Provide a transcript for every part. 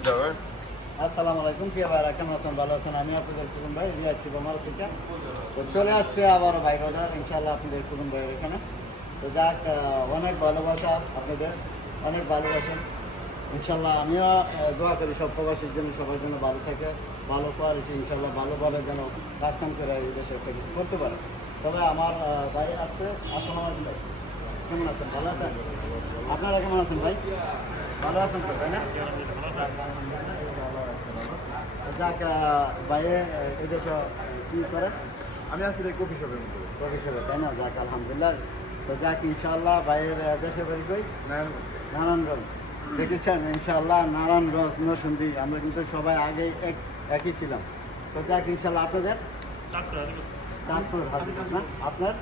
আসসালামু আলাইকুম, প্রিয় ভাইরা, কেমন আছেন? ভালো আছেন? আমি আপনাদের কুরুন ভাই, রিয়াজ শিবমার থেকে। তো চলে আসছে আবার ভাই বাজার, ইনশাল্লাহ আপনাদের কুরুন ভাইয়ের এখানে। তো যাক, অনেক ভালোবাসা আপনাদের, অনেক ভালোবাসেন ইনশাল্লাহ। আমিও দোয়া করি সব প্রবাসীর জন্য, সবার জন্য ভালো থাকে, ভালো কোয়ালিটি ইনশাল্লাহ, ভালোভাবে যেন কাজকাম করে এই দেশে একটা কিছু করতে পারে। তবে আমার ভাই আসছে। আসসালামু আলাইকুম ভাই, কেমন আছেন? ভালো আছেন? আপনারা কেমন আছেন ভাই? ভালো আছেন তো, তাই না? যাক, বাইরে এদেশে কী করে? আমি আছি কফি শপের মধ্যে। কফি শপে, তাই না? যাক, আলহামদুলিল্লাহ। তো যাক, ইনশাআল্লাহ বাইরের দেশের বাড়ি কই? নারায়ণগঞ্জ। দেখেছেন ইনশাআল্লাহ, নারায়ণগঞ্জ, নরসিংদী, আমরা কিন্তু সবাই আগে একই ছিলাম। তো যাক, ইনশাআল্লাহ আপনাদের চাঁদপুর হাজির না? আপনার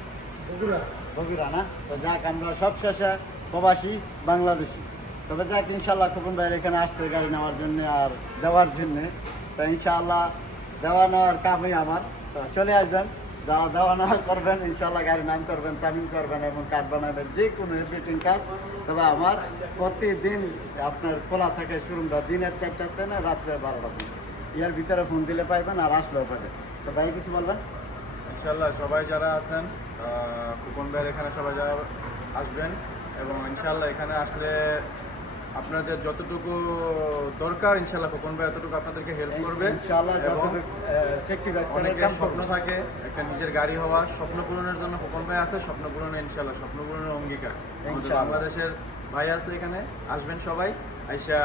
বগুড়া না? তো যাক, আমরা সব শেষে প্রবাসী বাংলাদেশি। তবে যাক, ইনশাআল্লাহ খোকন ভাইয়ের এখানে আসছে গাড়ি নেওয়ার জন্য আর দেওয়ার জন্যে। তো ইনশাআল্লাহ দেওয়া নেওয়ার কামই আমার। তো চলে আসবেন, যারা দেওয়া নেওয়া করবেন ইনশাআল্লাহ, গাড়ি নাম করবেন, তামিল করবেন এবং কার্ড বানাবেন, যে কোনো এভরিথিং কাজ। তবে আমার প্রতিদিন আপনার খোলা থাকে শোরুমটা, দিনের 4টাতে না রাত্রে 12টা পর্যন্ত। এর ভিতরে ফোন দিলে পাইবেন আর আসলেও পাবেন। তো ভাই কিছু বলবেন? ইনশাল্লাহ সবাই যারা আছেন খোকন ভাইয়ের এখানে সবাই যারা আসবেন, এবং ইনশাল্লাহ এখানে আসলে আপনাদের যতটুকু দরকার ইনশাল্লাহ খোকন ভাই ততটুকু আপনাদেরকে হেল্প করবে। ইনশাআল্লাহ যতটুকু অনেকের স্বপ্ন থাকে একটা নিজের গাড়ি হওয়া, স্বপ্ন পূরণের জন্য খোকন ভাই আছে, স্বপ্ন পূরণে ইনশাল্লাহ স্বপ্ন পূরণের অঙ্গীকার। বাংলাদেশের ভাই আছে এখানে, আসবেন সবাই, আইসা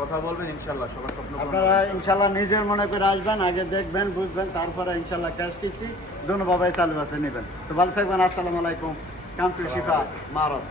কথা বলবেন, ইনশাল্লাহ সবার স্বপ্ন আপনারা ইনশাল্লাহ নিজের মনে করে আসবেন, আগে দেখবেন বুঝবেন, তারপরে ইনশাল্লাহ ক্যাশ কিস্তি দোনো বাবাই চালু আছে নেবেন। তো ভালো থাকবেন। আসসালামু আলাইকুম। Come to Shifa মারত।